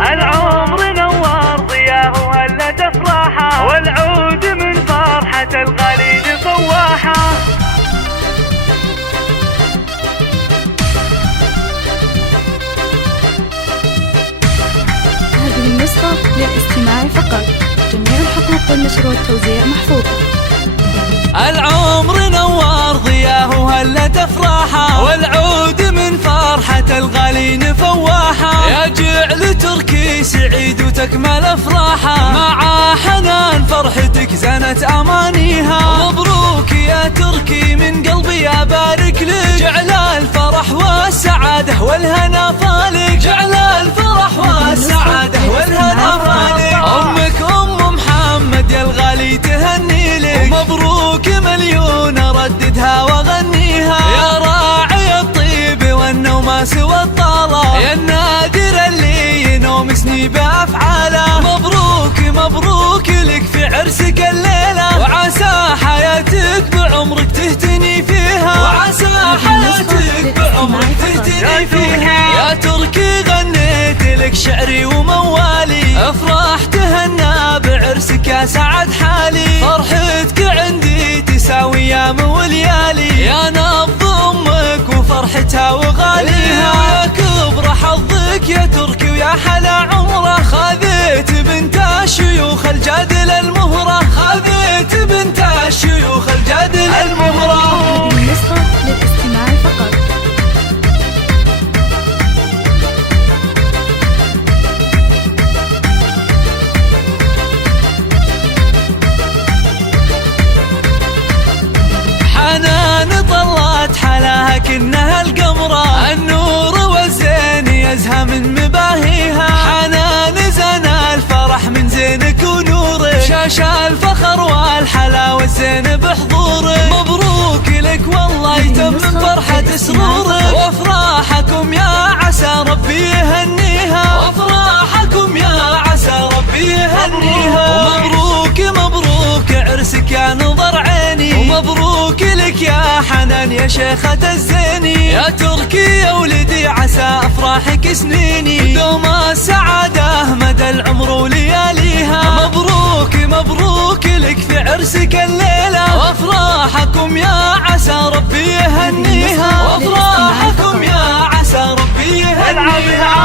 العمر نوار ضياه وهلت افراحه، والعود من فرحة الغالين فواحه. هذه النسخة للاستماع فقط، جميع الحقوق والنشر والتوزيع محفوظة. العمر نوار ضياه وهلت افراحه، والعود من فرحة الغالين فواحه. يا جعل تركي سعيد وتكمل افراحه، مع حنان فرحتك زنت امانيها. مبروك يا تركي من قلبي ابارك لك، جعل الفرح والسعاده والهنا فالك، جعل الفرح والسعاده والهنا فالك. امك ام محمد يا الغالي تهني لك، ومبروك مليون ارددها واغنيها. يا راعي الطيب والنوماس والطلب، يا النادر اللي ينوم سني بافعاله. مبروك مبروك لك في عرسك الليله، وعسى حياتك بعمرك تهتني فيها، وعسى حياتك بعمرك تهتني فيها. يا تركي غنيت لك شعري وموالي، افراح تهنى بعرسك يا سعد حالي. فرحتك عندي تساوي ايام وليالي، يا نبض امك وفرحتها وغاليها. يا كبر حظك يا تركي ويا حلا عمره، خذيت بنت الشيوخ الجادل المهره، خذيت بنت الشيوخ الجادل المهره. هذه النسخة للاستماع فقط. حنان طلت حلاها كأنها القمرة، النور والزين يزهى من مباهيها. حنان زنا الفرح من زينك ونورك، شاش الفخر والحلا والزين بحضورك. مبروك لك والله يتمم فرحة سرورك، وافراحكم يا عسى ربي يهنيها، وافراحكم يا عسى ربي يهنيها. ومبروك مبروك عرسك يا نظر عيني، ومبروك لك يا حنان يا شيخة الزيني. يا تركي يا ولدي عسى افراحك سنيني، ودوم السعادة مدى العمر ولياليها. مبروك مبروك لك في عرسك الليلة، وافراحكم يا عسى ربي يهنيها، وافراحكم يا عسى ربي يهنيها.